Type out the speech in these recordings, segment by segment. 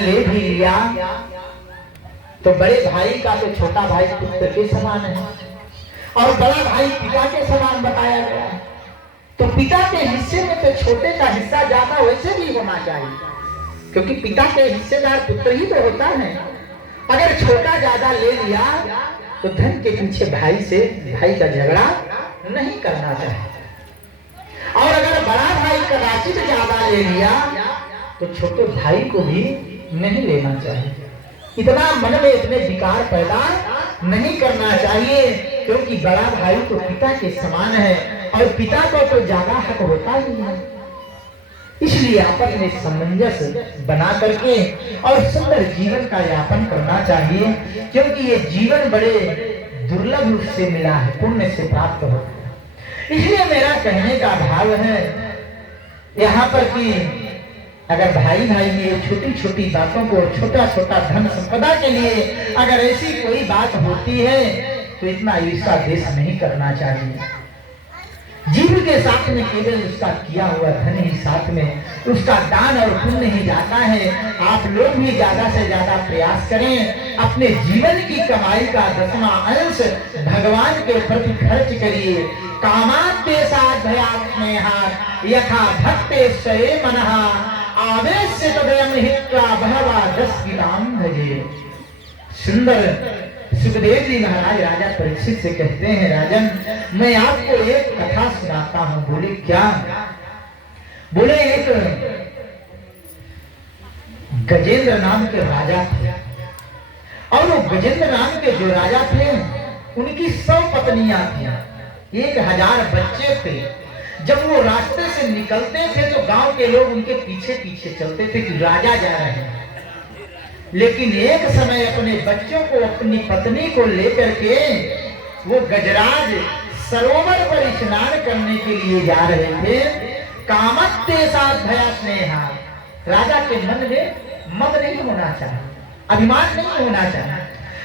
ले भी लिया तो बड़े भाई का तो छोटा भाई पुत्र के समान है और बड़ा भाई पिता के समान बताया गया है। तो पिता के हिस्से में तो छोटे का हिस्सा ज्यादा वैसे भी होना चाहिए, क्योंकि पिता के हिस्सेदार पुत्र ही तो होता है। अगर छोटा ज्यादा ले लिया तो धन के पीछे भाई का झगड़ा नहीं करना चाहिए, और अगर बड़ा भाई कदाचित ज्यादा ले लिया तो छोटे भाई को भी नहीं लेना चाहिए। इतना मन में इतने विकार पैदा नहीं करना चाहिए, क्योंकि बड़ा भाई तो पिता के समान है और पिता को तो ज्यादा हक होता ही है। इसलिए आपस में सामंजस्य बना करके और सुंदर जीवन का यापन करना चाहिए, क्योंकि ये जीवन बड़े दुर्लभ रूप से मिला है, पुण्य से प्राप्त होता है। इसलिए मेरा कहने का भाव है यहाँ पर कि अगर भाई में छोटी छोटी बातों को, छोटा छोटा धन संपदा के लिए अगर ऐसी कोई बात होती है तो इतना ईर्ष्या देश नहीं करना चाहिए। जीव के साथ में केवल उसका किया हुआ धन ही साथ में उसका दान और पुण्य ही जाता है। आप लोग भी ज्यादा से ज्यादा प्रयास करें, अपने जीवन की कमाई का 10वां अंश भगवान के प्रति खर्च करिए। कामाद्य साध्यात्मेहात् यथा भक्ते सये मनः आवेश से तदयम हित्वा बहवा 10 विदाम भजे। सुंदर सुखदेव जी महाराज राजा परीक्षित से कहते हैं, राजन मैं आपको एक कथा सुनाता हूं। बोले क्या? बोले एक गजेंद्र नाम के राजा थे, और वो गजेंद्र नाम के जो राजा थे उनकी 100 पत्नियां थी, 1000 बच्चे थे। जब वो रास्ते से निकलते थे तो गांव के लोग उनके पीछे पीछे चलते थे कि राजा जा रहे हैं। लेकिन एक समय अपने बच्चों को, अपनी पत्नी को लेकर के वो गजराज सरोवर पर स्नान करने के लिए जा रहे थे। कामत्ते साथ भया स्नेहा, राजा के मन में मद नहीं होना चाहिए, अभिमान नहीं होना चाहिए,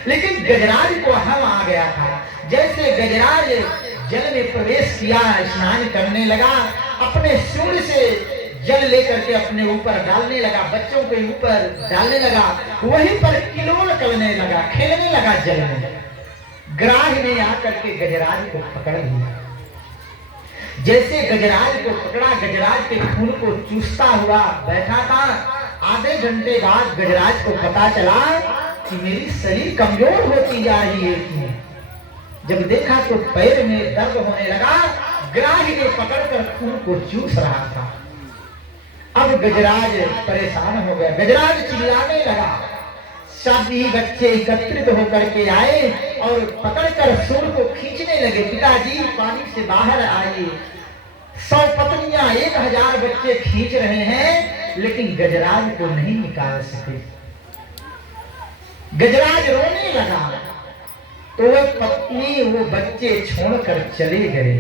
लेकिन गजराज को अहम आ गया था। जैसे गजराज जल में प्रवेश किया, स्नान करने लगा, अपने सूंड से जल लेकर के अपने ऊपर डालने लगा, बच्चों के ऊपर डालने लगा, वहीं पर किलोल करने लगा, खेलने लगा जल में। ग्राह ने आकर के गजराज को पकड़ लिया। जैसे गजराज को पकड़ा, गजराज के खून को चूसता हुआ बैठा था। आधे घंटे बाद गजराज को पता चला कि मेरी शरीर कमजोर होती जा रही है। जब देखा तो पैर में दर्द होने लगा, ग्राही ने पकड़कर खून को चूस रहा था। अब गजराज परेशान हो गया, गजराज चिल्लाने लगा। सभी बच्चे एकत्रित होकर के आए और पकड़कर सूर को खींचने लगे। पिताजी पानी से बाहर आइए। 100 पत्नियां, 1000 बच्चे खींच रहे हैं, लेकिन गजराज को नहीं निकाल सके। गजराज रोने लगा तो वह पत्नी, वो बच्चे छोड़कर चले गए।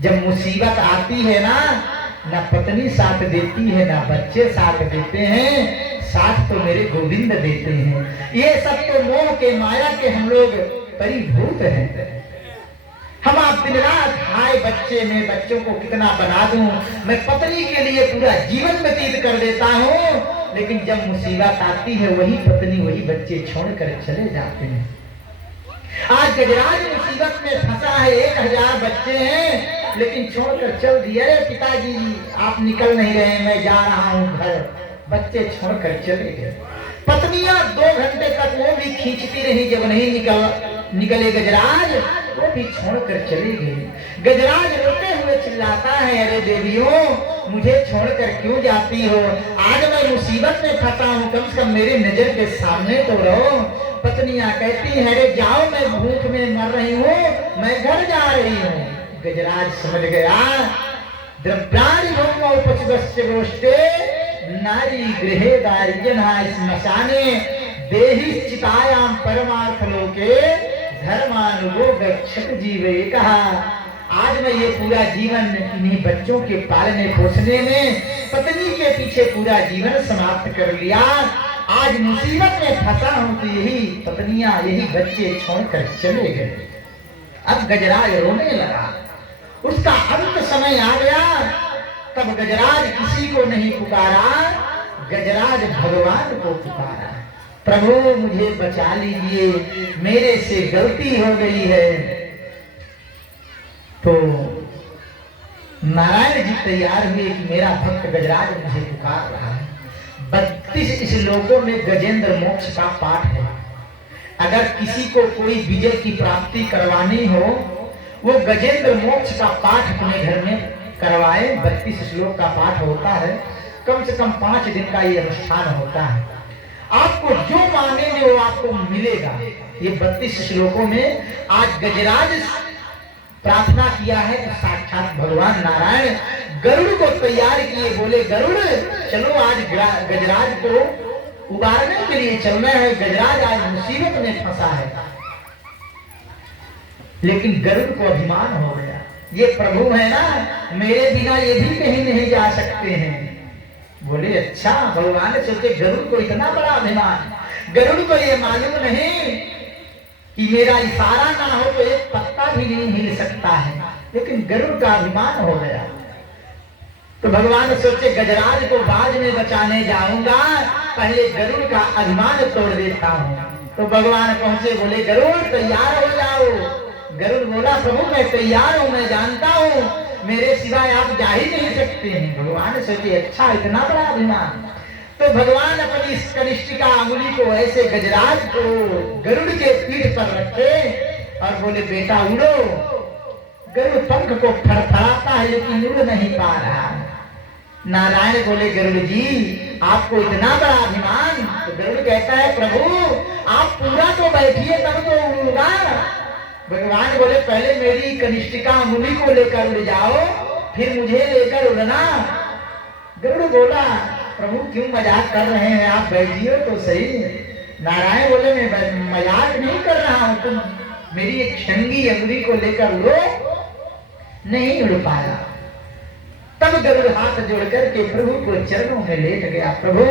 जब मुसीबत आती है ना पत्नी साथ देती है, ना बच्चे साथ देते हैं, साथ तो मेरे गोविंद देते हैं। ये सब तो मोह के, माया के हम लोग परिभूत हैं। हम आप दिन रात हाय बच्चे, मैं बच्चों को कितना बना दूं, मैं पत्नी के लिए पूरा जीवन व्यतीत कर देता हूं, लेकिन जब मुसीबत आती है वही पत्नी, वही बच्चे छोड़कर चले जाते हैं। आज गजराज मुसीबत में फंसा है, 1000 बच्चे हैं, लेकिन छोड़कर चल दिए। अरे पिताजी आप निकल नहीं रहे, मैं जा रहा हूँ घर। बच्चे छोड़कर चले गए। पत्नियां 2 घंटे तक वो भी खींचती रही, जब नहीं निकले गजराज, वो भी छोड़कर चले गए। गजराज रोते हुए चिल्लाता है, अरे देवियों मुझे छोड़कर क्यों जाती हो? आज मैं मुसीबत में फंसा हूँ, कम से कम मेरी नजर के सामने तो रहो। पत्नियां कहती है, अरे जाओ, मैं भूख में मर रही हूँ, मैं घर जा रही हूँ। गजराज समझ गया, द्रव्याणि उपचितस्य गोष्ठे नारी गृहे दारिजनः श्मशाने देहि चितायां परमार्थ लोके धर्मानुगो गच्छत जीवे। कहा आज मैं ये पूरा जीवन इन्हीं बच्चों के पालने पोसने में, पत्नी के पीछे पूरा जीवन समाप्त कर लिया। आज मुसीबत में फंसा हूं तो यही पत्नियां, यही बच्चे छोड़कर चले गए। अब गजराज रोने लगा, उसका अंत समय आ गया। तब गजराज किसी को नहीं पुकारा, गजराज भगवान को पुकारा, प्रभु मुझे बचा लीजिए, मेरे से गलती हो गई है। तो नारायण जी तैयार हुए कि मेरा भक्त गजराज मुझे पुकार रहा है। 32 श्लोकों में गजेंद्र मोक्ष का पाठ है। अगर किसी को कोई विजय की प्राप्ति करवानी हो, वो गजेंद्र मोक्ष का पाठ अपने घर में करवाए। 32 श्लोक का पाठ होता है, कम से कम 5 दिन का ये अनुष्ठान होता है। आपको जो मांगेंगे वो आपको मिलेगा। ये 32 श्लोकों में आज गजराज प्रार्थना किया है तो साक्षात भगवान नारायण गरुड़ को तैयार किए, बोले गरुड़ चलो आज गजराज को उबारने के लिए चलना है, गजराज आज मुसीबत में फंसा है। लेकिन गरुड़ को अभिमान हो गया, ये प्रभु है ना, मेरे बिना ये भी कहीं नहीं जा सकते हैं। बोले अच्छा, भगवान ने सोचे गरुड़ को इतना बड़ा अभिमान, गरुड़ को ये मालूम नहीं कि मेरा इशारा ना हो तो एक पत्ता भी नहीं हिल सकता है, लेकिन गरुड़ का अभिमान हो गया। तो भगवान सोचे गजराज को बाद में बचाने जाऊंगा, पहले गरुड़ का अभिमान तोड़ देता हूँ। तो भगवान पहुंचे, बोले गरुड़ तैयार हो जाओ। गरुड़ बोला प्रभु मैं तैयार हूँ, मैं जानता हूँ मेरे सिवाय आप जा ही नहीं सकते हैं। भगवान सोचे अच्छा इतना बड़ा अभिमान। तो भगवान अपनी कनिष्ठिका अंगुली को ऐसे गजराज को गरुड़ के पीठ पर रखे और बोले बेटा उड़ो। गरुड़ पंख को फड़फड़ाता है लेकिन उड़ नहीं पा रहा। नारायण बोले गरुड़ जी आपको इतना बड़ा अभिमान। तो गरुड़ कहता है प्रभु आप पूरा तो बैठिए तब तो उड़ूंगा। भगवान बोले पहले मेरी कनिष्ठिका अंगुली को लेकर उड़ जाओ, फिर मुझे लेकर उड़ना। गरुड़ बोला प्रभु क्यों मजाक कर रहे हैं, आप बैठिए तो सही। नारायण बोले मैं मजाक नहीं कर रहा हूं, तुम मेरी एक छंगी अंगुली को लेकर उड़ो। नहीं उड़ पाया। तब गरुड़ हाथ जोड़कर के प्रभु को चरणों में लेट गया। प्रभु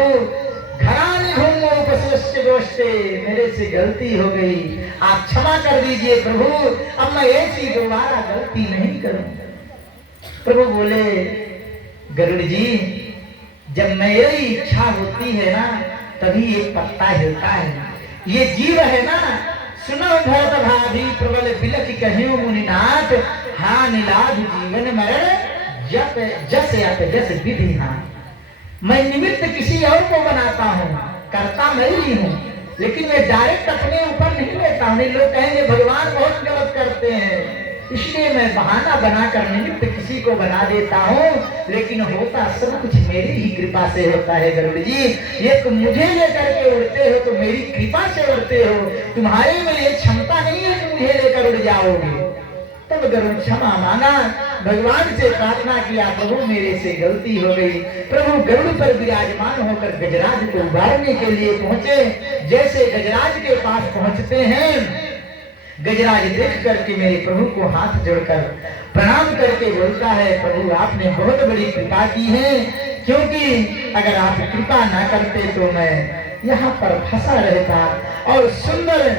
घराने घूमो उपस्वस्य दोषे, मेरे से गलती हो गई, आप क्षमा कर दीजिए प्रभु, अब मैं ऐसी दोबारा गलती नहीं करूंगा। प्रभु बोले गरुड़ जी जब मेरी इच्छा होती है ना तभी एक पत्ता हिलता है। ये जीव है ना, सुनो भरत भाभी प्रबल बिलख कहियो मुनिनाथ, हाँ नीलाध जीवन मरण जस जस विधि। हाँ मैं निमित्त किसी और को बनाता हूँ, करता मैं ही हूँ, लेकिन मैं डायरेक्ट अपने ऊपर नहीं लेता हूँ। लोग कहेंगे भगवान बहुत गलत करते हैं, इसलिए मैं बहाना बनाकर निमित्त किसी को बना देता हूँ, लेकिन होता सब कुछ मेरी ही कृपा से होता है। गरुड़ जी ये तुम मुझे लेकर के उड़ते हो तो मेरी कृपा से उड़ते हो, तुम्हारे में ये क्षमता नहीं है कि मुझे लेकर उड़ जाओगे। तब गरुड़ क्षमा मांगा, भगवान से प्रार्थना किया प्रभु मेरे से गलती हो गई। प्रभु गरुड़ पर विराजमान होकर गजराज को उबारने के लिए पहुंचे। जैसे गजराज के पास पहुंचते हैं, गजराज देख करके मेरे प्रभु को हाथ जोड़कर प्रणाम करके बोलता है प्रभु आपने बहुत बड़ी कृपा की है, क्योंकि अगर आप कृपा ना करते तो मैं यहाँ पर फंसा रहता। और सुंदर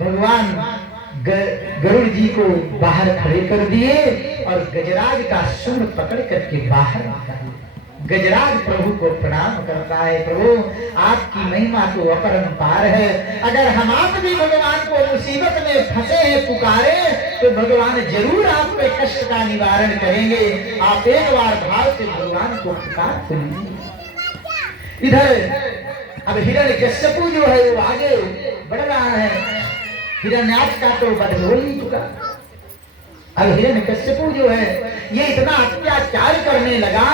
भगवान गरुड़ जी को बाहर खड़े कर दिए और गजराज का सूंड पकड़ करके बाहर निकाले। गजराज प्रभु को प्रणाम करता है, प्रभु आपकी महिमा तो अपरंपार है, अगर हम आप भी भगवान को मुसीबत में फंसे हैं पुकारे तो भगवान जरूर आप पे कष्ट का निवारण करेंगे। आप एक बार भाव से भगवान को पुकार सुनिए। इधर अब हिरण्यकश्यपु जो है वो आगे बढ़ रहा है, हिरण्याक्ष का तो वध हो ही चुका। अब हिरण्यकश्यपु जो है ये इतना अत्याचार करने लगा।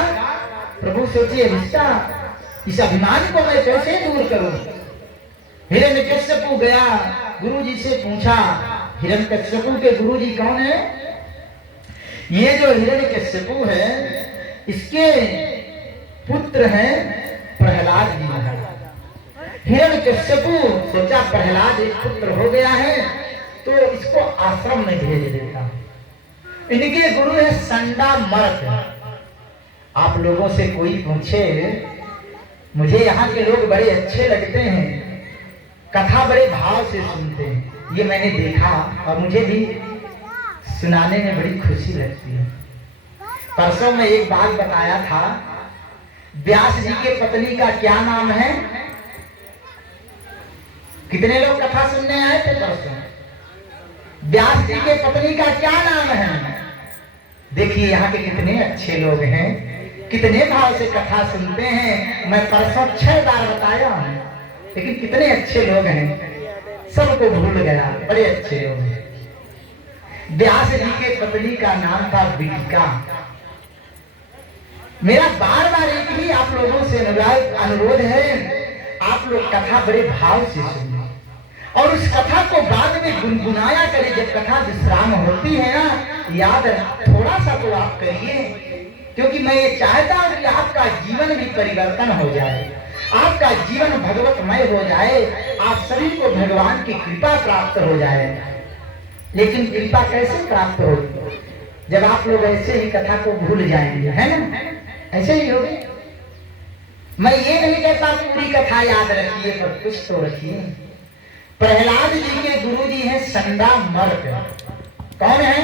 प्रभु सोचिए इस अभिमान को मैं कैसे दूर करूं। हिरण्यकश्यपु गया गुरुजी से पूछा, हिरण्यकश्यपु के गुरुजी कौन है? ये जो हिरण्यकश्यपु है इसके पुत्र हैं प्रहलाद जी महाराज। हिरण्यकश्यपु सोचा प्रहलाद एक पुत्र हो गया है तो इसको आश्रम में भेज देता हूं। इनके गुरु है संडा मर्द। आप लोगों से कोई पूछे, मुझे यहाँ के लोग बड़े अच्छे लगते हैं, कथा बड़े भाव से सुनते हैं, ये मैंने देखा और मुझे भी सुनाने में बड़ी खुशी लगती है। परसों में एक बात बताया था, व्यास जी के पत्नी का क्या नाम है? कितने लोग कथा सुनने आए थे परसों? व्यास जी के पत्नी का क्या नाम है? देखिए यहाँ के कितने अच्छे लोग हैं, कितने भाव से कथा सुनते हैं। मैं परसों 6 बार बताया हूं, लेकिन कितने अच्छे लोग हैं, सबको भूल गया। बड़े अच्छे लोग हैं। व्यास जी के पत्नी का नाम था बिटिका। मेरा बार बार एक ही आप लोगों से अनुरोध है, आप लोग कथा बड़े भाव से सुनिए और उस कथा को बाद में गुनगुनाया करें। जब कथा विश्राम होती है ना, याद थोड़ा सा तो आप करिए, क्योंकि मैं ये चाहता हूं कि आपका जीवन भी परिवर्तन हो जाए, आपका जीवन भगवतमय हो जाए, आप सभी को भगवान की कृपा प्राप्त हो जाए। लेकिन कृपा कैसे प्राप्त होगी? जब आप लोग ऐसे ही कथा को भूल जाएंगे, है ना? ऐसे ही होगी। मैं ये नहीं कहता पूरी कथा याद रखिए, पर कुछ तो रखिए। प्रहलाद जी के गुरु जी हैं संडा मर्क। कौन है?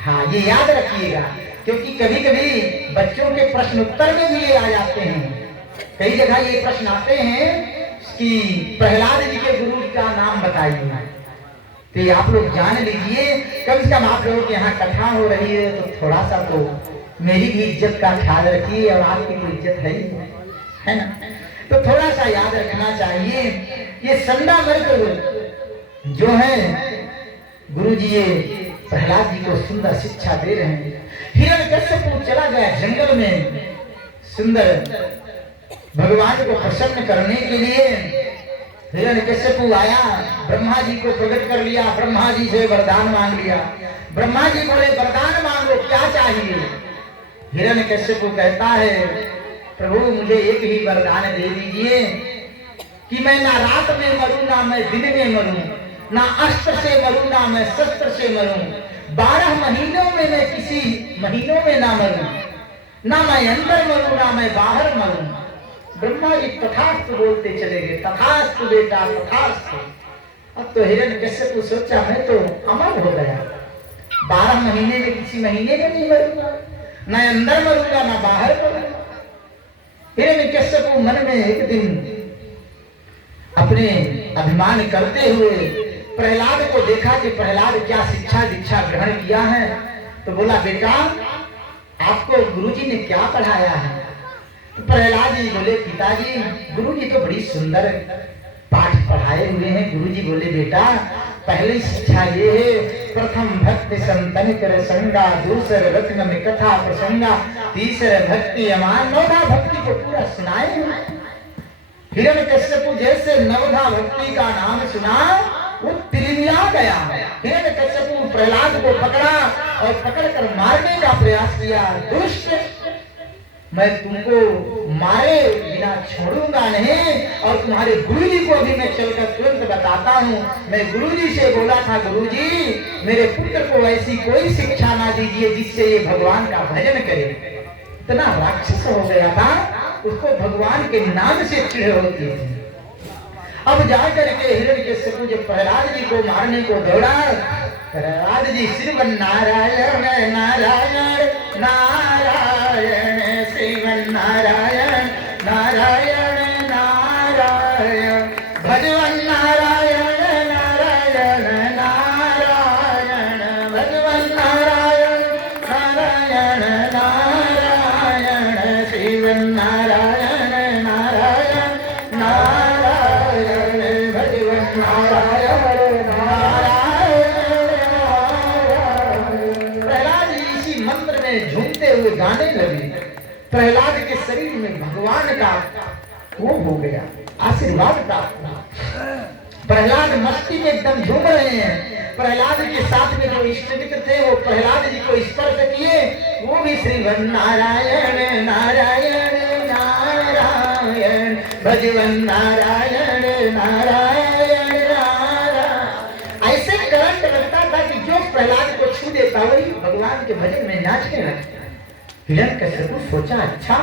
हाँ, ये याद रखिएगा, क्योंकि कभी कभी बच्चों के प्रश्न उत्तर में भी ये आ जाते हैं। कई जगह ये प्रश्न आते हैं कि प्रहलाद जी के गुरु जी का नाम बताइए। तो ये आप लोग जान लीजिए, कम से कम आप लोगों के यहाँ कथा हो रही है तो थोड़ा सा तो मेरी भी इज्जत का ख्याल रखिए, और आपकी तो इज्जत है ना? तो थोड़ा सा याद रखना चाहिए। ये संडा मर्क जो है गुरु जी, ये प्रहलाद जी को सुंदर शिक्षा दे रहे हैं। हिरण्यकश्यप चला गया जंगल में सुंदर भगवान को प्रसन्न करने के लिए। हिरण्यकश्यप आया, ब्रह्मा जी को प्रकट कर लिया, ब्रह्मा जी से वरदान मांग लिया। ब्रह्मा जी बोले वरदान मांगो, क्या चाहिए? हिरण्यकश्यप कहता है प्रभु मुझे एक ही वरदान दे दीजिए कि मैं ना रात में मरूं, ना मैं दिन में मरूं, ना अस्त्र से मरूं, ना मैं शस्त्र से मरूं, 12 महीनों में मैं किसी महीनों में ना मरूं, ना मैं अंदर मरूं, ना मैं बाहर मरूं। ब्रह्मा जी तथास्तु बोलते चले गए, तथास्तु बेटा तथास्तु। अब तो हिरण्यकश्यप सोचा मैं तो अमर हो गया, 12 महीने में किसी महीने में नहीं मरूंगा, ना अंदर मरूंगा, ना बाहर मरूंगा। हिरण्यकश्यप मन में एक दिन अपने अभिमान करते हुए प्रहलाद को देखा कि प्रहलाद क्या शिक्षा दीक्षा ग्रहण किया है। तो बोला बेटा आपको गुरुजी ने क्या पढ़ाया है? तो प्रहलाद जी बोले पिताजी गुरुजी तो बड़ी सुंदर पाठ पढ़ाए हुए हैं। गुरुजी बोले बेटा पहली शिक्षा ये है, प्रथम भक्ति संतन कर संगा, दूसर रत्न में कथा प्रसंगा, तीसर भक्ति अमान। नवधा भक्ति को पूरा सुनाए। हिरण्यकश्यप जैसे नवधा भक्ति का नाम सुना वो तिलिमिया गया। हिरण्यकश्यप प्रहलाद को पकड़ा और पकड़कर मारने का प्रयास किया। दुष्ट, मैं तुमको मारे बिना छोड़ूंगा नहीं, और तुम्हारे गुरुजी को भी मैं चलकर तुरंत बताता हूँ। मैं गुरुजी से बोला था गुरुजी मेरे पुत्र को ऐसी कोई शिक्षा ना दीजिए जिससे ये भगवान का भजन करे। इतना राक्षस हो गया था, उसको भगवान के नाम से चिढ़ होती थी। अब जाकर के हिरण्यकश्यप जब प्रहलाद जी को मारने को दौड़ा, प्रहलाद जी श्रीमन नारायण नारायण नारायण श्रीमन नारायण नारायण नारायण भगवन नारायण नारायण नारायण भगवन नारायण नारायण नारायण श्रीमन नारायण नारायण नारायण भगवन नारायण नारायण। प्रहलाद जी इसी मंत्र में झूमते हुए गाने लगे। प्रहलाद के शरीर में भगवान का वो हो गया, आशीर्वाद प्राप्त। प्रहलाद मस्ती में एकदम झूम रहे हैं। प्रहलाद के साथ में जो इष्टमित्र थे वो प्रहलाद जी को स्पर्श किए, वो भी श्रीमन नारायण नारायण नारायण भगवन नारायण नारायण नारायण। ऐसे करंट लगता था कि जो प्रहलाद को छू देता वही भगवान के भजन में नाचने लगता। हिरण्यकश्यप सोचा अच्छा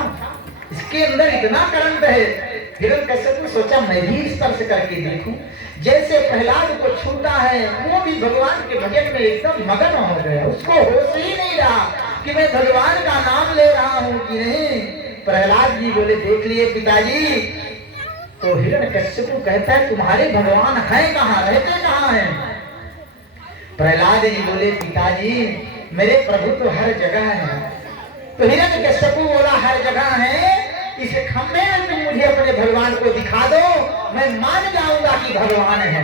इसके अंदर इतना करंट है। हिरण्यकश्यप सोचा मैं भी स्पर्श करके देखूं। जैसे प्रहलाद को छूता है वो भी भगवान के भजन में एकदम मगन हो गया। उसको होश ही नहीं रहा कि मैं भगवान का नाम ले रहा हूं कि नहीं। प्रहलाद जी बोले देख लिए पिताजी। तो हिरण्यकश्यप कहता है तुम्हारे भगवान हैं कहाँ, रहते कहाँ हैं? प्रहलाद जी बोले पिताजी मेरे प्रभु तो हर जगह है। तो हिरण्यकश्यप बोला हर जगह है, इस खंभे में तुम मुझे अपने भगवान को दिखा दो, मैं मान जाऊंगा कि भगवान है।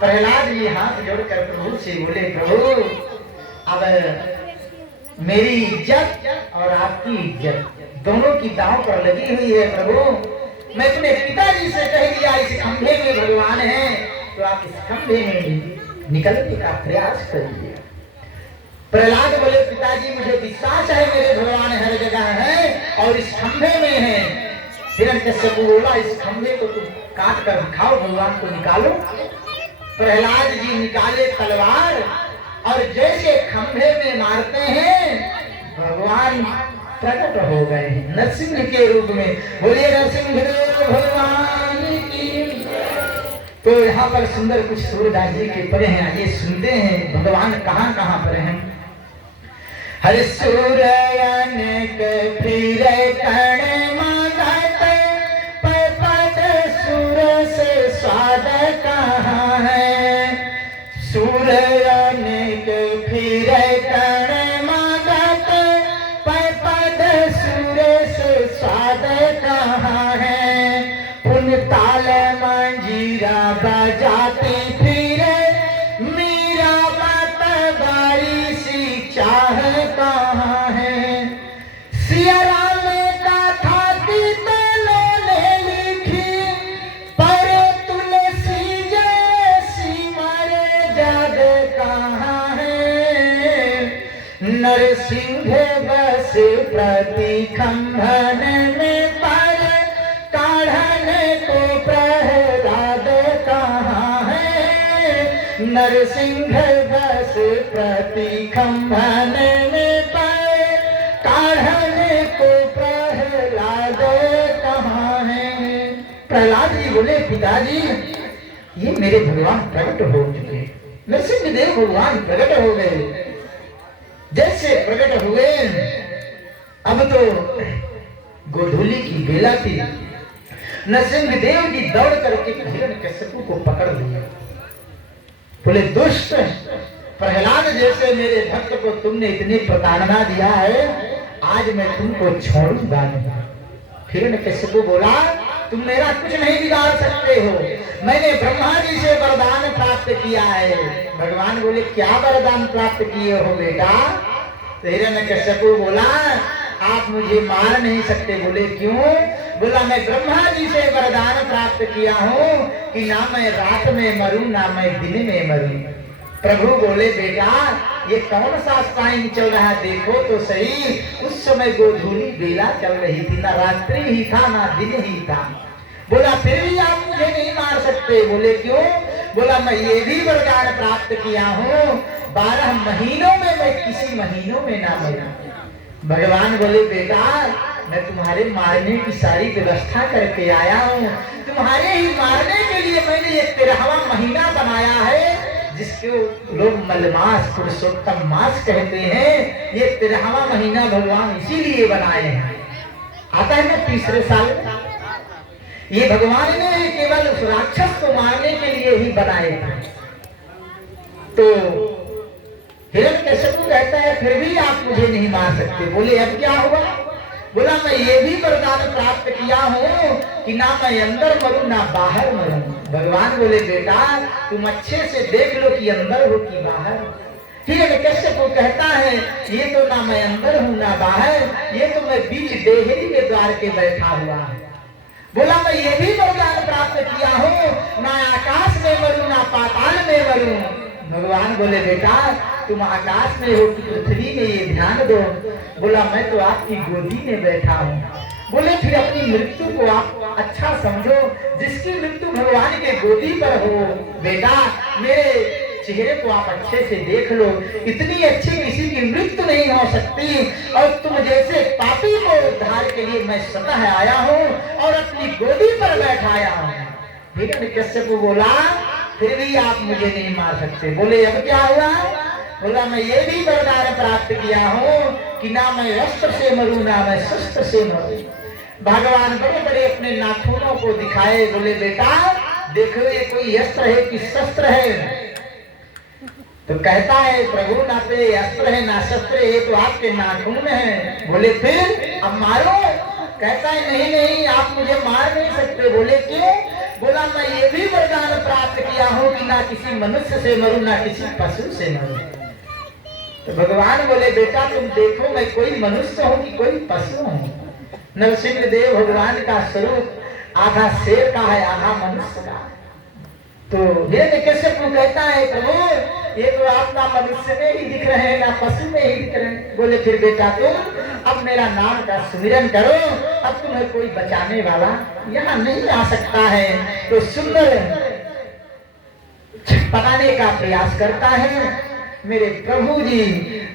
प्रहलाद जी हाथ जोड़कर प्रभु से बोले प्रभु अब मेरी इज्जत और आपकी इज्जत दोनों की दांव पर लगी हुई है प्रभु। मैं अपने पिताजी से कह दिया इस खंभे में भगवान है, तो आप इस खंभे में निकलने का प्रयास करिए। प्रहलाद बोले पिताजी मुझे विश्वास है मेरे भगवान हर जगह है और इस खंभे में है। हिरण्यकश्यप बोला इस खंभे को तुम काट कर दिखाओ, भगवान को निकालो। प्रहलाद जी निकाले तलवार और जैसे खंभे में मारते हैं भगवान प्रकट हो गए हैं नरसिंह के रूप में। बोलिए नरसिंह भगवान की। तो यहाँ पर सुंदर कुछ सूरदास जी के परे हैं, आइए सुनते हैं भगवान कहाँ कहाँ पर हैं। हर सूरयन के फिर कण मगत पद सुर से स्वाद कहाँ है। सूरयन के फिर कण मगत पद सुर से स्वाद कहाँ है। पुन ताल मंजीरा बजाते फिर मीरा बात बारी सी चाह कहाँ है। सिया राम गाथा कितनों ने लिखी पर तुलसी जैसी मरे जग कहाँ है। नरसिंह बस प्रति खंभन में पर काढ़न को प्रहलाद कहाँ है। नरसिंह बस प्रति खंभन में पर काढ़न को प्रहलाद कहाँ है। प्रहलाद जी बोले पिताजी ये मेरे भगवान प्रकट हो चुके, नरसिंह देव भगवान प्रकट हो गए। जैसे प्रकट हुए अब तो गोधूली की बेला थी। नरसिंह देव जी दौड़ करके हिरण्यकश्यप को पकड़ लिया। बोले दुष्ट प्रहलाद जैसे मेरे भक्त को तुमने इतनी प्रताड़ना दिया है, आज मैं तुमको छोड़ूंगा नहीं। हिरण्यकश्यप बोला तुम मेरा कुछ नहीं बिगाड़ सकते हो, मैंने ब्रह्मा जी से वरदान प्राप्त किया है। भगवान बोले क्या वरदान प्राप्त किए हो बेटा? तो हिरण्यकश्यप बोला आप मुझे मार नहीं सकते। बोले क्यों? बोला मैं ब्रह्मा जी से वरदान प्राप्त किया हूँ कि ना मैं रात में मरूं ना मैं दिन में मरूं। प्रभु बोले बेटा ये कौन सा टाइम चल रहा है देखो तो सही। उस समय गोधूली बेला चल रही थी, ना रात्रि ही था ना दिन ही था। बोला फिर भी आप मुझे नहीं मार सकते। बोले क्यों? बोला मैं ये भी वरदान प्राप्त किया हूँ 12 महीनों में मैं किसी महीनों में ना मरूं। भगवान बोले बेटा मैं तुम्हारे मारने की सारी व्यवस्था करके आया हूँ, तुम्हारे ही मारने के लिए मैंने ये 13वां महीना बनाया है जिसको लोग मलमास पुरुषोत्तम मास कहते हैं। ये 13वां महीना भगवान इसीलिए बनाए हैं। आता है ना तीसरे साल ये भगवान ने केवल उस राक्षस को मारने के लिए ही बनाए थे। तो हिरण्यकश्यप कहता है फिर भी आप मुझे नहीं मार सकते। बोले अब क्या हुआ? बोला मैं ये भी वरदान प्राप्त किया हूँ कि ना मैं अंदर मरूं ना बाहर मरूं। भगवान बोले बेटा तुम अच्छे से देख लो कि अंदर हो कि बाहर। हिरण्यकश्यप को कहता है ये तो ना मैं अंदर हूँ ना बाहर, ये तो मैं बीच डेहरी के द्वार के बैठा हुआ है। बोला मैं ये भी वरदान प्राप्त किया हूँ ना आकाश में मरूं ना पाताल में मरूं। भगवान बोले बेटा तुम आकाश में हो कि पृथ्वी में, ये ध्यान दो। बोला मैं तो आपकी गोदी में बैठा हूँ। बोले फिर अपनी मृत्यु को आप अच्छा समझो, जिसकी मृत्यु भगवान के गोदी पर हो। बेटा मेरे चेहरे को आप अच्छे से देख लो, इतनी अच्छी किसी की मृत्यु नहीं हो सकती। और तुम जैसे पापी को उद्धार के लिए मैं स्वतः आया हूँ और अपनी गोदी पर बैठाया हूँ। हिरण्यकश्यप को बोला फिर भी आप मुझे नहीं मार सकते। बोले अब क्या हुआ? बोला मैं ये भी वरदान प्राप्त किया हूँ कि ना मैं अस्त्र से मरूं ना मैं शस्त्र से मरूं। भगवान बड़े बड़े अपने नाखूनों को दिखाए, बोले बेटा देखो ये कोई अस्त्र है कि शस्त्र है। तो कहता है प्रभु ना तो ये अस्त्र है ना शस्त्र है, ये तो आपके नाखून है। बोले फिर अब मारो। कहता है नहीं नहीं आप मुझे मार नहीं सकते। बोले क्यों? बोला मैं ये भी वरदान प्राप्त किया हूँ कि ना किसी मनुष्य से मरूं ना किसी पशु से मरूं। तो भगवान बोले बेटा तुम देखो मैं कोई मनुष्य हूँ कि कोई पशु हूँ। नरसिंह देव भगवान का स्वरूप आधा शेर का है आधा मनुष्य का। तो ये कैसे तू कहता है प्रभु ये तो आपका मनुष्य में ही दिख रहे हैं ना पशु में ही दिख रहे हैं। बोले फिर बेटा तुम अब मेरा नाम का सुमिरन करो, अब तुम्हें कोई बचाने वाला यहाँ नहीं आ सकता है। तो सुंदर पकाने का प्रयास करता है। मेरे प्रभु जी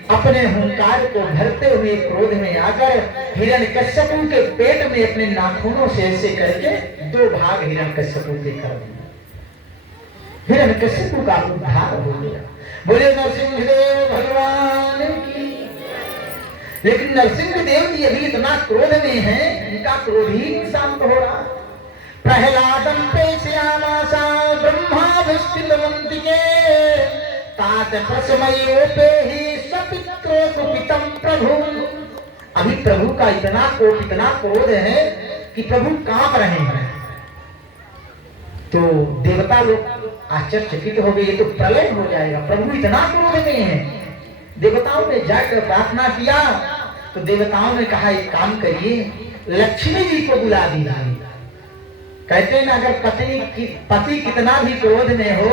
अपने हुंकार को भरते हुए क्रोध में आकर हिरण्यकश्यप के पेट में अपने नाखूनों से ऐसे करके 2 भाग हिरण्यकश्यप के कर दिए। हिरण्यकश्यप का उद्धार हो गया। बोले नरसिंहदेव भगवान की। लेकिन नरसिंहदेव जी अभी इतना क्रोध में है, इनका क्रोध ही नहीं शांत हो रहा। प्रहलादं प्रेषयामास ब्रह्माभिष्टितवन्तिके तात प्रसमयोपेहि सपित्रो कुपितं प्रभु। अभी प्रभु का इतना क्रोध है कि प्रभु कांप रहे हैं। तो देवता लोग आश्चर्यचकित हो गए, ये तो प्रलय हो जाएगा, प्रभु इतना क्रोध में है। देवताओं ने जाकर प्रार्थना किया तो देवताओं ने कहा एक काम करिए लक्ष्मी जी को बुला दीजिए। कहते हैं ना अगर पति कितना भी क्रोध में हो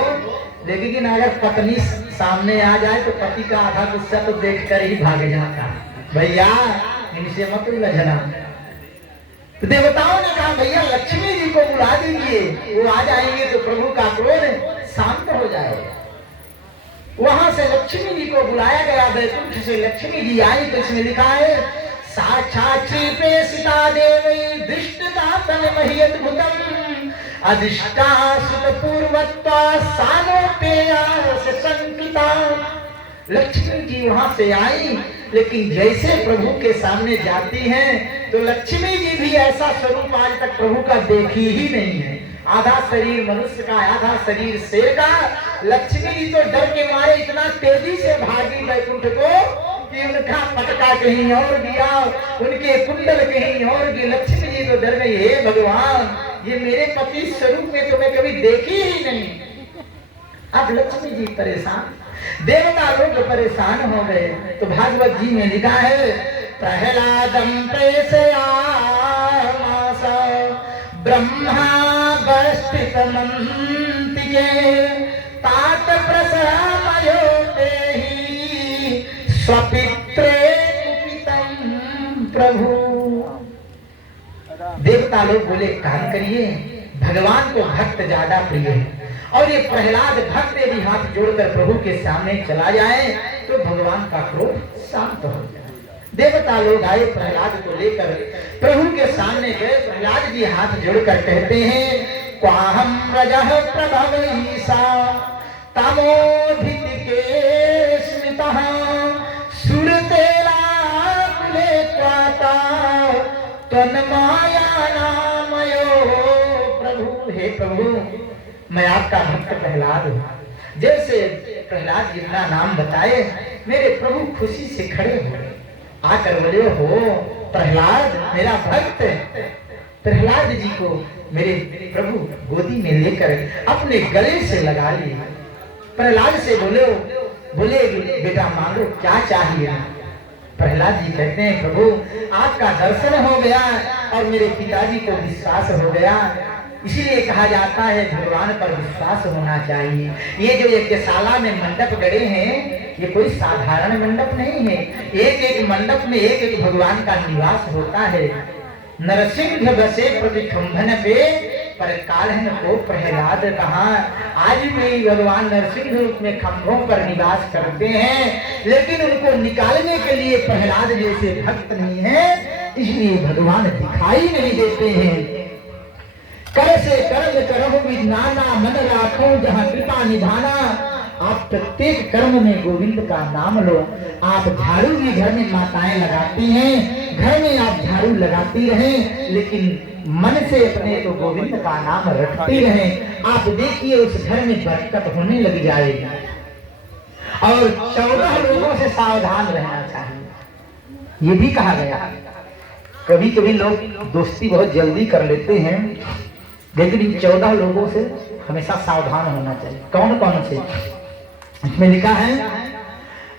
लेकिन अगर पत्नी सामने आ जाए तो पति का आधा गुस्सा तो देखकर ही भाग जाता। भैया इनसे मत उलझना। तो देवताओं ने कहा भैया लक्ष्मी जी को बुला दीजिए, वो आ जाएंगे तो प्रभु का क्रोध शांत हो जाएगा। वहां से लक्ष्मी जी को बुलाया गया, वैकुंठ से लक्ष्मी जी आई। तो इसमें लिखा है साक्षात् प्रेषिता देवी दृष्टता तन्मह्यद्भुतम् अधिष्ठा सुत पूर्वत्वा सानोपेयास संकिता। लक्ष्मी जी वहां से आई, लेकिन जैसे प्रभु के सामने जाती हैं तो लक्ष्मी जी भी ऐसा स्वरूप आज तक प्रभु का देखी ही नहीं है। आधा शरीर मनुष्य का आधा शरीर शेर का। लक्ष्मी जी तो डर के मारे इतना तेजी से भागी वैकुंठ को कि उनका पटका कहीं और गया, उनके कुंडल कहीं और गए। लक्ष्मी जी तो डर गई, हे भगवान ये मेरे पति स्वरूप में तो मैं कभी देखी ही नहीं। अब लक्ष्मी जी परेशान, देवता लोग परेशान हो गए। तो भागवत जी में लिखा है प्रहलादं प्रेषयामास ब्रह्मा वर्ष्टितमन्तिके तात प्रसमयोपेहि स्वपित्रे कुपितं प्रभु। देवता लोग बोले काम करिए, भगवान को भक्त ज्यादा प्रिय है और ये प्रहलाद भक्त यदि हाथ जोड़कर प्रभु के सामने चला जाए तो भगवान का क्रोध शांत हो जाए। देवता लोग आए प्रहलाद को लेकर प्रभु के सामने गए। प्रहलाद जी हाथ जोड़कर कहते हैं क्वाहम रजः प्रभवैसा तमोधिके स्मितः सुरतेला कुले क्वाता तन्माया नामयो प्रभु। हे प्रभु मैं आपका भक्त प्रहलाद हूँ। जैसे प्रहलाद जितना नाम बताए मेरे प्रभु खुशी से खड़े हो गए, आकर बोले हो प्रहलाद मेरा भक्त। प्रहलाद जी को मेरे प्रभु गोदी में लेकर अपने गले से लगा लिया। प्रहलाद से बोले बेटा मांगो क्या चाहिए। प्रहलाद जी कहते हैं प्रभु आपका दर्शन हो गया और मेरे पिताजी को विश्वास हो गया, इसीलिए कहा जाता है भगवान पर विश्वास होना चाहिए। ये जो यज्ञशाला में मंडप गड़े हैं ये कोई साधारण मंडप नहीं है। एक एक मंडप में एक एक भगवान का निवास होता है। नरसिंह बसे प्रतिखंभन पे पर काल्हन को प्रहलाद कहा। आज भी भगवान नरसिंह रूप में खंभों पर निवास करते हैं, लेकिन उनको निकालने के लिए प्रहलाद जैसे भक्त नहीं है, इसलिए भगवान दिखाई नहीं देते हैं। कर से कर्म करहु विज्ञाना मन राखो जहाँ कृपा निधाना आप प्रत्येक कर्म में गोविंद का नाम लो। आप झाड़ू भी घर में माताएं लगाती हैं, घर में आप झाड़ू लगाती रहें, लेकिन मन से अपने तो गोविंद का नाम रटती रहें। आप देखिए उस घर में बरकत होने लग जाएगी। और 14 लोगों से सावधान रहना चाहिए, ये भी कहा गया। कभी कभी लोग दोस्ती बहुत जल्दी कर लेते हैं, लेकिन इन 14 लोगों से हमेशा सावधान होना चाहिए। कौन कौन से? इसमें लिखा है,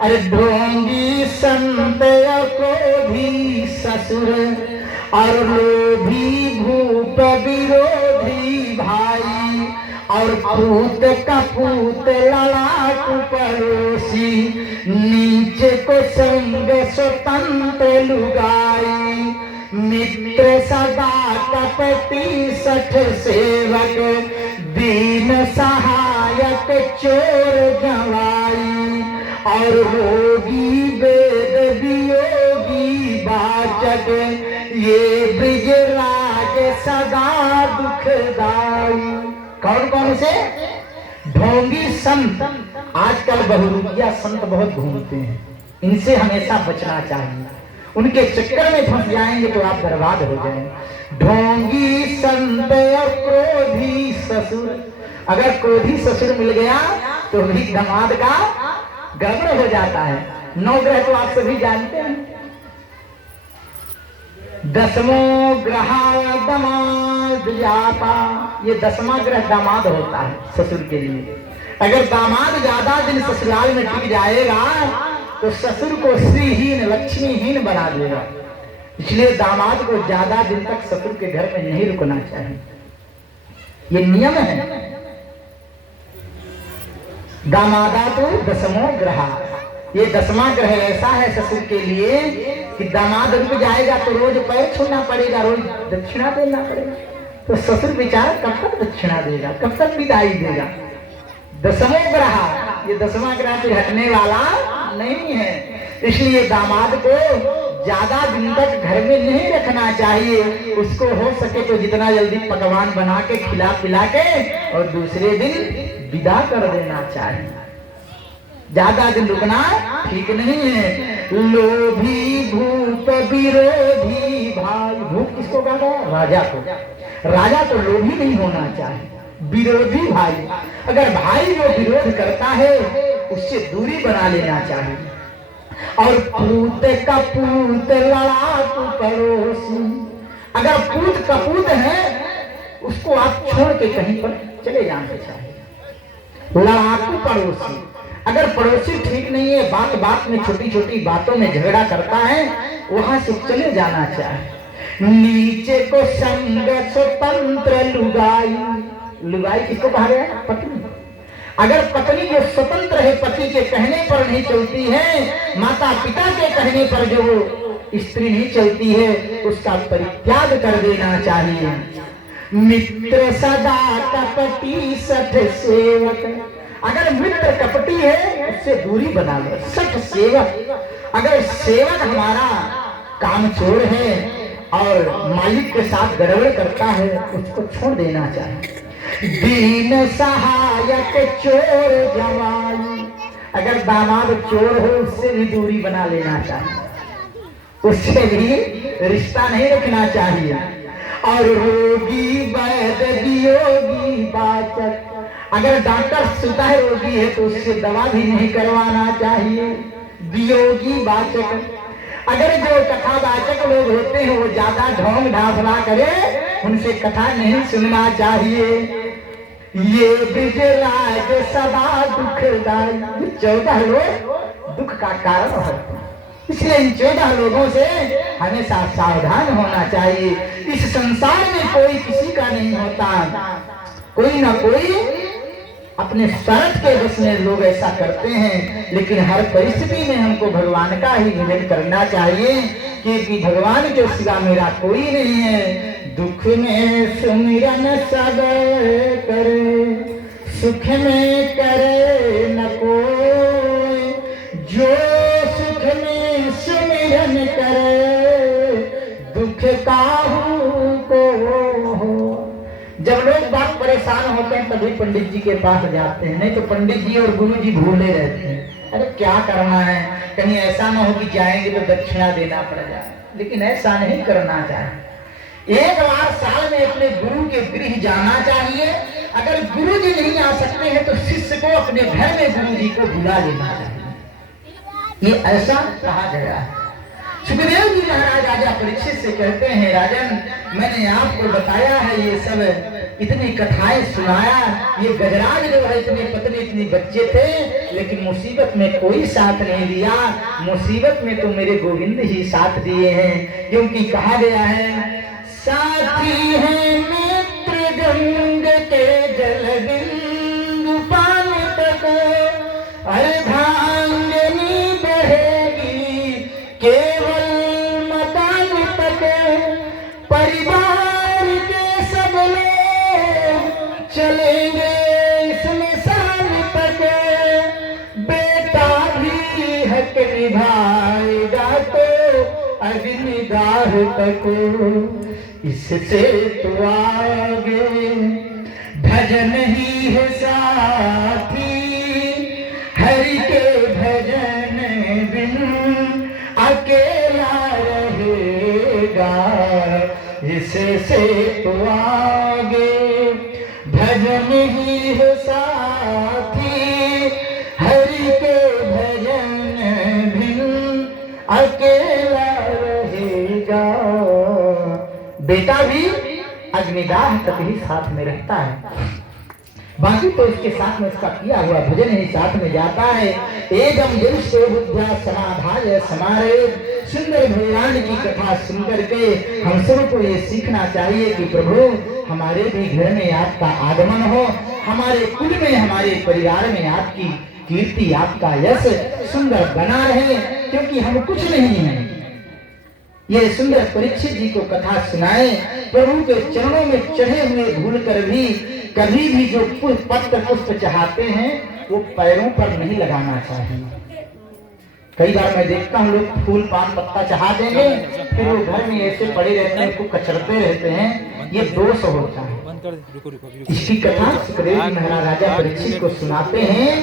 अरे ढोंगी संत क्रोधी ससुर और लोभी भूप विरोधी भाई और पूत कपूत लड़ाकू पड़ोसी नीचे को संग स्वतंत्र लुगाई मित्र सदा कपटी सठ सेवक दीन सहायक चोर गवाई और रोगी वेद वियोगी वाचक ये ब्रिजराज सदा दुखदाई। कौन कौन से? ढोंगी संत। आजकल बहुरूपिया संत बहुत घूमते हैं, इनसे हमेशा बचना चाहिए। उनके चक्कर में फंस जाएंगे तो आप बर्बाद हो जाएंगे। ढोंगी संत और क्रोधी ससुर। अगर क्रोधी ससुर मिल गया तो भी दामाद का गड़बड़ हो जाता है। 9 ग्रह तो आप सभी जानते हैं। 10वां ग्रह दामाद जाता, ये 10वां ग्रह दामाद होता है ससुर के लिए। अगर दामाद ज्यादा दिन ससुराल में टिक जाएगा तो ससुर को श्रीहीन लक्ष्मीहीन बना देगा। इसलिए दामाद को ज्यादा दिन तक ससुर के घर में नहीं रुकना चाहिए, ये नियम है। दामादा तो 10वां ग्रह, ये 10वां ग्रह ऐसा है ससुर के लिए कि दामाद रुक जाएगा तो रोज पैर छूना पड़ेगा, रोज दक्षिणा देना पड़ेगा। तो ससुर बेचारा कब तक दक्षिणा देगा, कब तक विदाई देगा? 10वां ग्रह, ये 10वां ग्रह से हटने वाला नहीं है। इसलिए दामाद को ज्यादा दिन तक घर में नहीं रखना चाहिए। उसको हो सके तो जितना जल्दी पकवान बना के खिला पिला के और दूसरे दिन विदा कर देना चाहिए। ज्यादा दिन रुकना ठीक नहीं है। लोभी भूप विरोधी भाई। भूप किसको कहता है? राजा को। राजा को लोभी नहीं होना चाहिए। विरोधी भाई, अगर भाई जो विरोध करता है उससे दूरी बना लेना चाहिए। और पूत कपूत लड़ाकू पड़ोसी। अगर पूत कपूत है उसको आप छोड़ के कहीं पर चले जाना चाहिए। लड़ाकू पड़ोसी, अगर पड़ोसी ठीक नहीं है, बात बात में छोटी छोटी बातों में झगड़ा करता है, वहां से चले जाना चाहिए। नीचे को संग स्वतंत्र लुगाई। लुगाई किसको कहा गया? पत्नी। अगर पत्नी जो स्वतंत्र है, पति के कहने पर नहीं चलती है, माता पिता के कहने पर जो स्त्री नहीं चलती है, उसका परित्याग कर देना चाहिए। मित्र सदा कपटी सठ सेवक। अगर मित्र कपटी है उससे दूरी बना लो। सठ सेवक, अगर सेवक हमारा कामचोर है और मालिक के साथ गड़बड़ करता है, उसको छोड़ देना चाहिए। दीन सहायक चोर जवाई। अगर दामाद चोर हो उससे भी दूरी बना लेना चाहिए, उससे भी रिश्ता नहीं रखना चाहिए। और रोगी वैद्य वियोगी वाचक। अगर डॉक्टर सुता है रोगी है तो उससे दवा भी नहीं करवाना चाहिए। वियोगी वाचक, अगर जो कथावाचक लोग होते हैं वो ज्यादा ढोंग ढाफला करे, उनसे कथा नहीं सुनना चाहिए। ये ब्रिजराज सदा दुखदाई। 14 लोग दुख का कारण होते हैं, इसलिए इन 14 लोगों से हमेशा सावधान होना चाहिए। इस संसार में कोई किसी का नहीं होता, कोई ना कोई अपने स्वार्थ के बस में लोग ऐसा करते हैं। लेकिन हर परिस्थिति में हमको भगवान का ही भजन करना चाहिए, क्योंकि भगवान के सिवा मेरा कोई नहीं है। दुख में सुमिरन सब करे, सुख में करे न कोई। जो सुख में सुमिरन करे, दुख काहू को हो। जब लोग बात परेशान होते हैं तभी पंडित जी के पास जाते हैं, नहीं तो पंडित जी और गुरु जी भूले रहते हैं। अरे क्या करना है, कहीं ऐसा ना हो कि जाएंगे तो दक्षिणा देना पड़ जाए, लेकिन ऐसा नहीं करना चाहिए। एक बार साल में अपने गुरु के गृह जाना चाहिए। अगर गुरु जी नहीं आ सकते हैं तो शिष्य को अपने घर में गुरु जी को बुला लेना चाहिए। ये ऐसा कहा गया है। सुखदेव जी महाराज राजा परीक्षित से कहते हैं, राजन मैंने आपको बताया है, ये सब इतनी कथाएं सुनाया, ये गजराज जो है इतने पतले इतने बच्चे थे, लेकिन मुसीबत में कोई साथ नहीं दिया। मुसीबत में तो मेरे गोविंद ही साथ दिए हैं, क्योंकि कहा गया है साथी है मित्र गंग के जल बिंदु पानी तक, अर्धांगिनी बहेगी केवल मकान तक, परिवार के सब लोग चलेंगे इसमें शाम तक, बेटा भी हक निभाएगा तो अग्निदाह तक, इससे तो आगे भजन ही है साथी, हरि के भजन बिन अकेला रहेगा, इससे तो आगे भजन ही है साथी, हरि के भजन बिन अकेला रहेगा। बेटा भी अग्निदाह तक ही साथ में रहता है, बाकी तो इसके साथ में इसका किया हुआ भजन ही साथ में जाता है। एकदम दिल से बुद्धिया समाधाय समारे। सुंदर भगवान की कथा सुनकर के हम सबको ये सीखना चाहिए कि प्रभु हमारे भी घर में आपका आगमन हो, हमारे कुल में हमारे परिवार में आपकी कीर्ति आपका यश सुंदर बना रहे, क्योंकि हम कुछ नहीं हैं। ये सुंदर परीक्षित जी को कथा सुनाए, प्रभु के चरणों में चढ़े हुए भूल कर भी कभी भी जो पत्र पुष्प चाहते हैं वो पैरों पर नहीं लगाना चाहिए। कई बार मैं देखता हूँ लोग फूल पान पत्ता चाह देंगे, फिर वो घर में ऐसे पड़े रहते हैं, उसको कचरते रहते हैं, ये दोष होता है। इसकी कथा सुखदेव जी महाराज राजा परीक्षित को सुनाते हैं।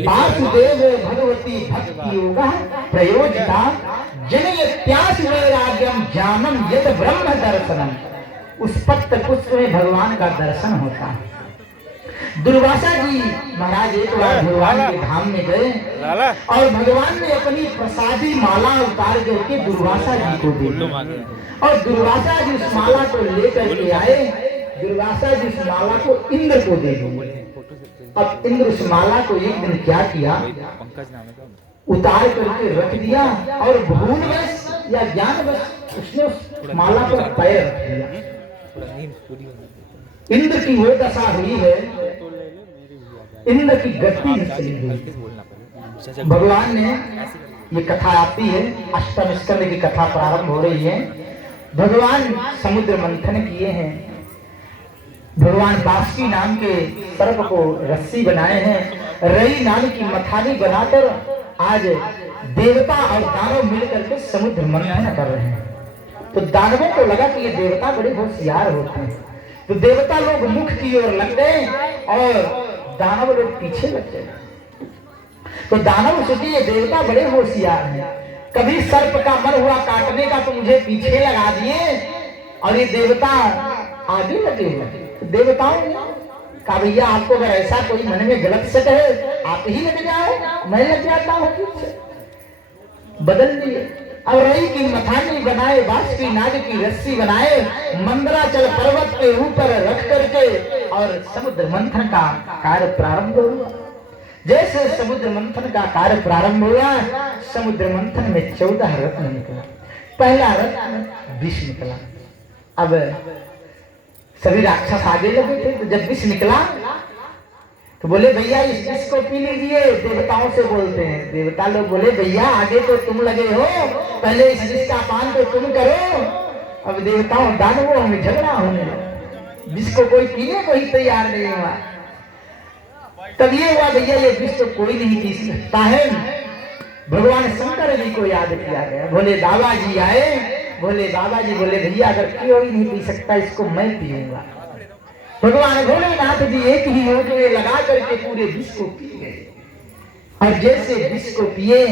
वासुदेव भगवती भक्ति योग प्रयोजिता जनयत्यास वैराग्यम ज्ञानम यद ब्रह्म दर्शनम। उस पत्र पुष्प में भगवान का दर्शन होता है। दुर्वासा जी महाराज एक बार भगवान के धाम में गए और भगवान ने अपनी प्रसादी माला उतार करके दुर्वासा जी को दी, और दुर्वासा जी उस माला को लेकर के आए। दुर्वासा जी उस माला को इंद्र को दे दी। अब इंद्र उस माला को एक दिन क्या किया, उतार करके रख दिया, और भूलवश या ज्ञानवश उसने उस माला पर पैर रख दिया। इंद्र की वो दशा हुई है, इंद्र की गति चली हुई। भगवान ने, ये कथा आती है, अष्टम स्कंद की कथा प्रारंभ हो रही है। भगवान समुद्र मंथन किए हैं, भगवान बासुकी नाम के सर्प को रस्सी बनाए हैं, रई नाम की मथानी बनाकर आज देवता और दानव मिलकर के समुद्र मंथन कर रहे हैं। तो दानवों को लगा कि ये देवता बड़े होशियार होते हैं, तो देवता लोग मुख की ओर लग गए और दानव लोग पीछे लग गए। तो दानव सोचे ये देवता बड़े होशियार हैं, कभी सर्प का मन हुआ काटने का तो मुझे पीछे लगा दिए, और ये देवता आगे लगे हुए। तो देवताओं ने कहा भैया आपको अगर ऐसा कोई मन में गलत शक है आप ही लग जाओ, मैं लग जाता हूँ। बदल लिए, अब रई की मथानी बनाए, बासुकी नाग की रस्सी बनाए, मंदराचल पर्वत के ऊपर रख करके और समुद्र मंथन का कार्य प्रारंभ हुआ। जैसे समुद्र मंथन का कार्य प्रारंभ हुआ, समुद्र मंथन में 14 रत्न निकला। पहला रत्न विष निकला। अब सभी राक्षस आगे लगे थे, तो जब विष निकला तो बोले भैया इस विष को पी लीजिए। देवताओं से बोलते हैं, देवता लोग बोले भैया आगे तो तुम लगे हो, पहले इस विष का पान तो तुम करो। अब देवताओं दानवों में झगड़ा होने लगा, विष को कोई पीने को ही तैयार नहीं हुआ। तब ये हुआ भैया ये विष तो कोई नहीं पी सकता है। भगवान शंकर जी को याद किया गया, भोले बाबा जी आए। भोले बाबा जी बोले भैया अगर कोई नहीं पी सकता इसको मैं पीऊंगा। भगवान भोलेनाथ जी एक ही लोटे लगा करके पूरे विश्व को पी गए, और जैसे विश्व को पिए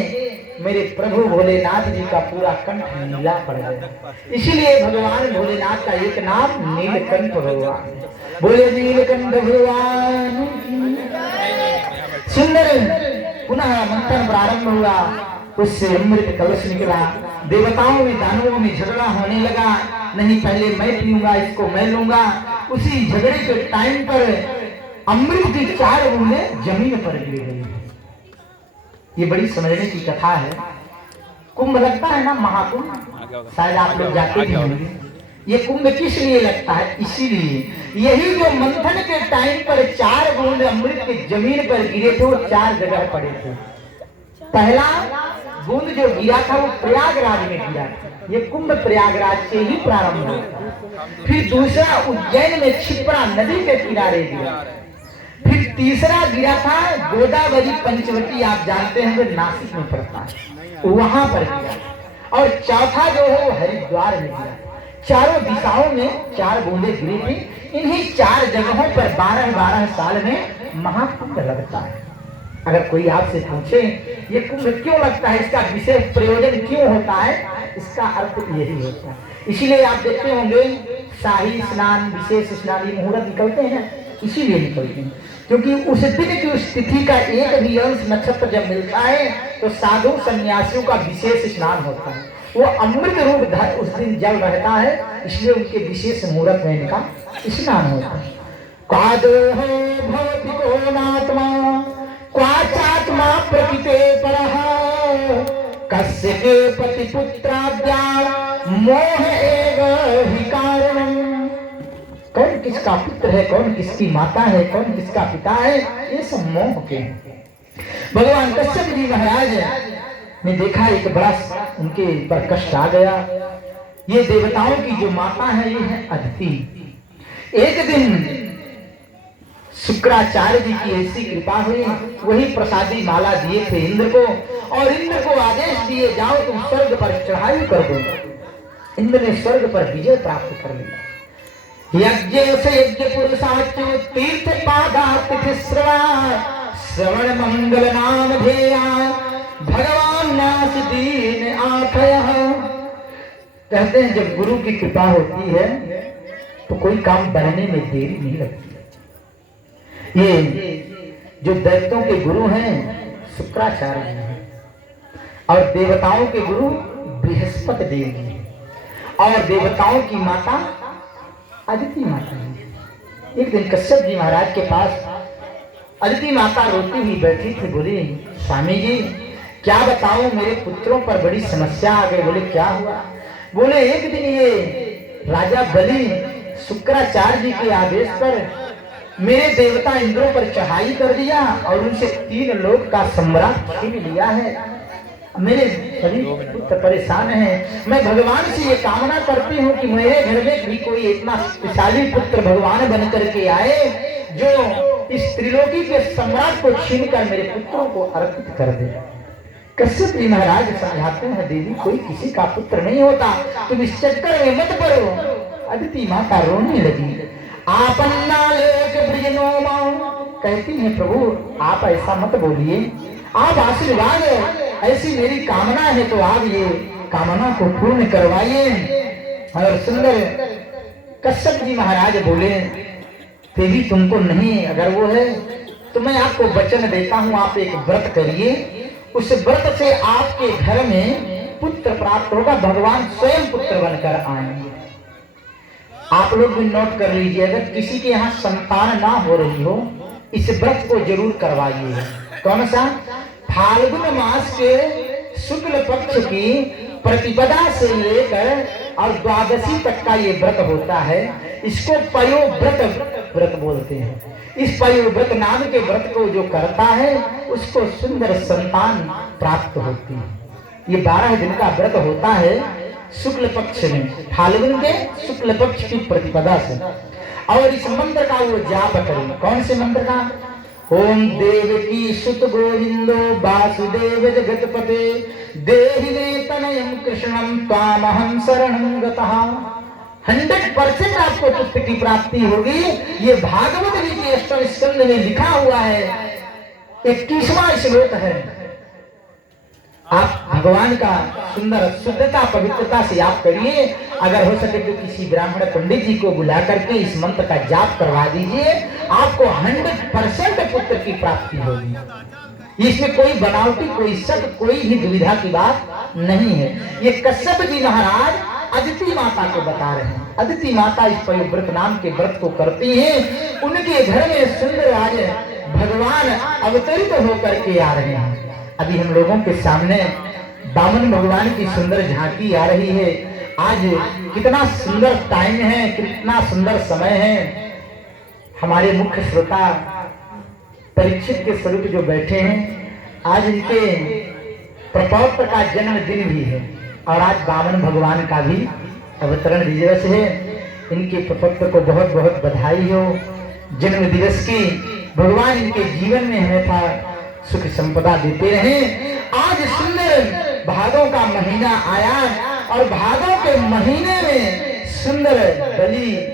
मेरे प्रभु भोलेनाथ जी का पूरा कंठ नीला पड़ गया। इसीलिए भगवान भोलेनाथ का एक नाम नीलकंठ भगवान। बोले नीलकंठ भगवान। सुंदर पुनः मंथन प्रारंभ हुआ, उससे अमृत कलश निकला। देवताओं में दानवों में झगड़ा होने लगा, नहीं पहले मैं पीऊंगा, इसको मैं लूंगा। उसी झगड़े के टाइम पर अमृत की 4 बूंदें जमीन पर गिर गई। ये बड़ी समझने की कथा है। कुंभ लगता है ना, महाकुंभ, शायद आप लोग जाते भी होंगे। ये कुंभ किस लिए लगता है? इसीलिए यही जो मंथन के टाइम पर 4 बूंद अमृत के जमीन पर गिरे थे, वो 4 जगह पड़े थे। पहला बूंद जो गिरा था वो प्रयागराज में गिरा था, ये कुंभ प्रयागराज से ही प्रारंभ हुआ। फिर दूसरा उज्जैन में क्षिप्रा नदी के किनारे गिरा। फिर तीसरा गिरा था गोदावरी पंचवटी, आप जानते हैं, वो नासिक में पड़ता है, वहां पर गिरा। और चौथा जो है वो हरिद्वार में गिरा। चारों दिशाओं में 4 बूंदे गिरी थी। इन्हीं 4 जगहों पर 12-12 साल में महाकुंभ लगता है। अगर कोई आपसे पूछे ये कुंभ क्यों लगता है, इसका विशेष प्रयोजन क्यों होता है, इसका अर्थ यही होता है। इसीलिए आप देखते होंगे शाही स्नान, विशेष स्नान, ये मुहूर्त निकलते हैं ना, इसीलिए निकलते हैं क्योंकि उस दिन की उस तिथि का एक भी अंश नक्षत्र जब मिलता है तो साधु सन्यासियों का विशेष स्नान होता है। वो अमृत रूप उस दिन जल रहता है, इसलिए उनके विशेष मुहूर्त में इनका स्नान होता है। क्वाचात्मा प्रकृते परः कस्य के पतिपुत्राद्या मोह एव हि कारणम्। कौन किसका पुत्र है, कौन किसकी माता है, कौन किसका पिता है, ये सब मोह के हैं। भगवान कश्यप जी महाराज ने देखा एक बड़ा उनके पर कष्ट आ गया। ये देवताओं की जो माता है ये है अदिति। एक दिन शुक्राचार्य जी की ऐसी कृपा हुई, वही प्रसादी माला दिए थे इंद्र को, और इंद्र को आदेश दिए जाओ तुम स्वर्ग पर चढ़ाई कर दो। इंद्र ने स्वर्ग पर विजय प्राप्त कर लिया। यज्ञ से यज्ञ पुरुषाच्युत तीर्थ पादातिथि श्रवण मंगल नाम धेया भगवान नाथ दीन आथयः। कहते हैं जब गुरु की कृपा होती है तो कोई काम बनने में देरी नहीं लगती। ये जो दैत्यों के गुरु हैं शुक्राचार्य हैं, और देवताओं के गुरु बृहस्पति देव हैं, और देवताओं की माता अदिति माता है। एक दिन कश्यप जी महाराज के पास अदिति माता रोती हुई बैठी थी। बोली स्वामी जी क्या बताऊं, मेरे पुत्रों पर बड़ी समस्या आ गई। बोले क्या हुआ? बोले एक दिन ये राजा बलि शुक्राचार्य जी के आदेश पर मेरे देवता इंद्रों पर चढ़ाई कर दिया और उनसे 3 लोक का सम्राट छीन लिया है। मेरे सभी पुत्र परेशान हैं। मैं भगवान से ये कामना करती हूँ कि मेरे घर में भी कोई इतना शक्तिशाली पुत्र भगवान बन करके आए जो इस त्रिलोकी के सम्राट को छीनकर मेरे पुत्रों को अर्पित कर दे। कश्यप जी महाराज समझाते हैं देवी कोई किसी का पुत्र नहीं होता, तुम इस चक्कर में मत पड़ो। अदिति माता रोने लगी। आपन्ना लेक ब्रिजनो कहती है प्रभु आप ऐसा मत बोलिए, आप आशीर्वाद ऐसी मेरी कामना है तो आप ये कामना को पूर्ण करवाइए। और सुंदर कश्यप जी महाराज बोले देवी तुमको नहीं अगर वो है तो मैं आपको वचन देता हूँ, आप एक व्रत करिए, उस व्रत से आपके घर में पुत्र प्राप्त होगा, भगवान स्वयं पुत्र बनकर आएंगे। आप लोग भी नोट कर लीजिए, अगर किसी के यहाँ संतान ना हो रही हो इस व्रत को जरूर करवाइए। कौन सा? फाल्गुन मास के शुक्ल पक्ष की प्रतिपदा से लेकर और द्वादशी तक का ये व्रत होता है। इसको पयोव्रत बोलते हैं। इस पयोव्रत नाम के व्रत को जो करता है उसको सुंदर संतान प्राप्त होती है। ये 12 दिन का व्रत होता है शुक्ल पक्ष में, फाल्गुन के शुक्ल पक्ष की प्रतिपदा से। और इस मंत्र का वो जाप करें। कौन से मंत्र का? ओम देवकी सुत गोविंदो वासुदेव जगतपते देहि मे तनयं कृष्णं त्वामहं शरणं गतः। 100% आपको पुत्र की प्राप्ति होगी। ये भागवत जी के अष्टम स्कंद में लिखा हुआ है, 21वां श्लोक है। आप भगवान का सुंदर शुद्धता पवित्रता से याद करिए। अगर हो सके तो किसी ब्राह्मण पंडित जी को बुला करके इस मंत्र का जाप करवा दीजिए, आपको 100% पुत्र की प्राप्ति होगी। इसमें कोई बनावटी, कोई शक, कोई भी दुविधा की बात नहीं है। ये कश्यप जी महाराज अदिति माता को बता रहे हैं। अदिति माता इस पयोव्रत नाम के व्रत को करती हैं। उनके घर में सुंदर आज भगवान अवतरित होकर के आ रहे हैं। अभी हम लोगों के सामने वामन भगवान की सुंदर झांकी आ रही है। आज कितना सुंदर टाइम है, कितना सुंदर समय है। हमारे मुख्य श्रोता परीक्षित के स्वरूप जो बैठे हैं, आज इनके प्रपौत्र का जन्मदिन भी है और आज वामन भगवान का भी अवतरण दिवस है। इनके प्रपौत्र को बहुत बहुत बधाई हो जन्म दिवस की। भगवान इनके जीवन में हमेशा सुख संपदा देते रहे। आज सुंदर भादों का महीना आया और भादों के महीने में सुंदर बलि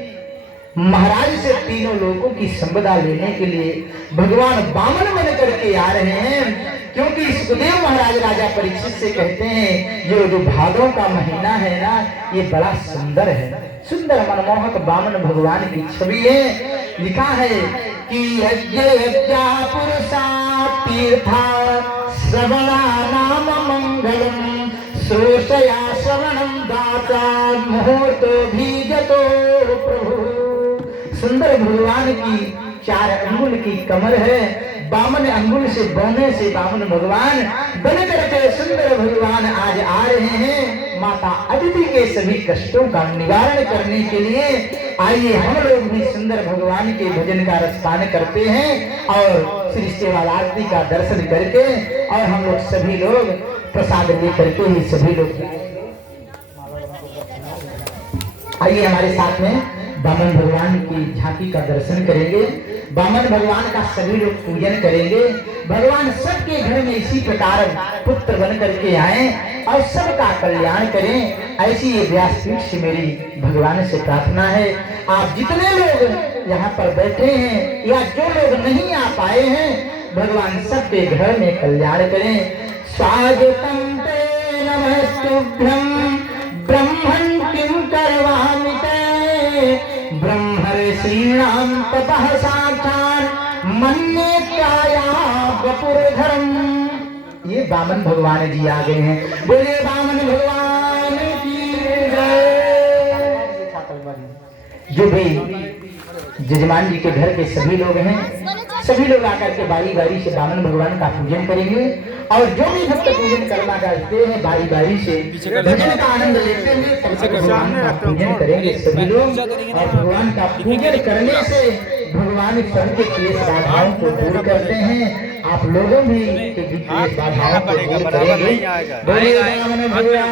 महाराज से तीनों लोगों की संपदा लेने के लिए भगवान वामन बन करके आ रहे हैं। क्योंकि सुखदेव महाराज राजा परीक्षित से कहते हैं, जो भादों का महीना है ना, ये बड़ा सुंदर है। सुंदर मनमोहक वामन भगवान की छवि है। लिखा है कि यज्ञा पुरुषा तीर्था श्रवणा नाम मंगलम श्रोषया श्रवणम दाता मुहूर्तो भीजतो प्रभु। सुंदर भगवान की 4 अंगुल की कमर है। 52 अंगुल से बौने से वामन भगवान बन करके सुंदर भगवान आज आ रहे हैं। माता अदिति के सभी कष्टों का निवारण करने के लिए आइए हम लोग भी सुंदर भगवान के भजन का रसपान करते हैं और श्री सेवा आरती का दर्शन करके और हम लोग सभी लोग प्रसाद लेकर के ही सभी लोग आइए हमारे साथ में वामन भगवान की झांकी का दर्शन करेंगे। वामन भगवान का सभी लोग पूजन करेंगे। भगवान सबके घर में इसी प्रकार पुत्र बन करके आए और सबका कल्याण करें, ऐसी ये व्यासपीठ से मेरी भगवान से प्रार्थना है। आप जितने लोग यहाँ पर बैठे हैं या जो लोग नहीं आ पाए हैं, भगवान सबके घर में कल्याण करें। स्वागतम ते नमस्तुभ्यं ब्रह्मन् किं करवामि ते ब्रह्मर्षीणां तपः साक्षात् मन्ये काया वपुर्धरम्। ये वामन भगवान जी आ गए हैं। बोले वामन भगवान की जय। जो भी जजमान जी के घर के सभी लोग हैं, सभी लोग आकर के बारी बारी से वामन भगवान का पूजन करेंगे और जो भी भक्त पूजन करना चाहते हैं बारी बारी से भजन का आनंद लेते हुए भगवान का पूजन करेंगे सभी लोग। और भगवान का पूजन करने से भगवान सबके क्लेश बाधाओं को दूर करते हैं। आप लोगों भी क्लेश बाधाओं को दूर करेंगे। बोले वामन भगवान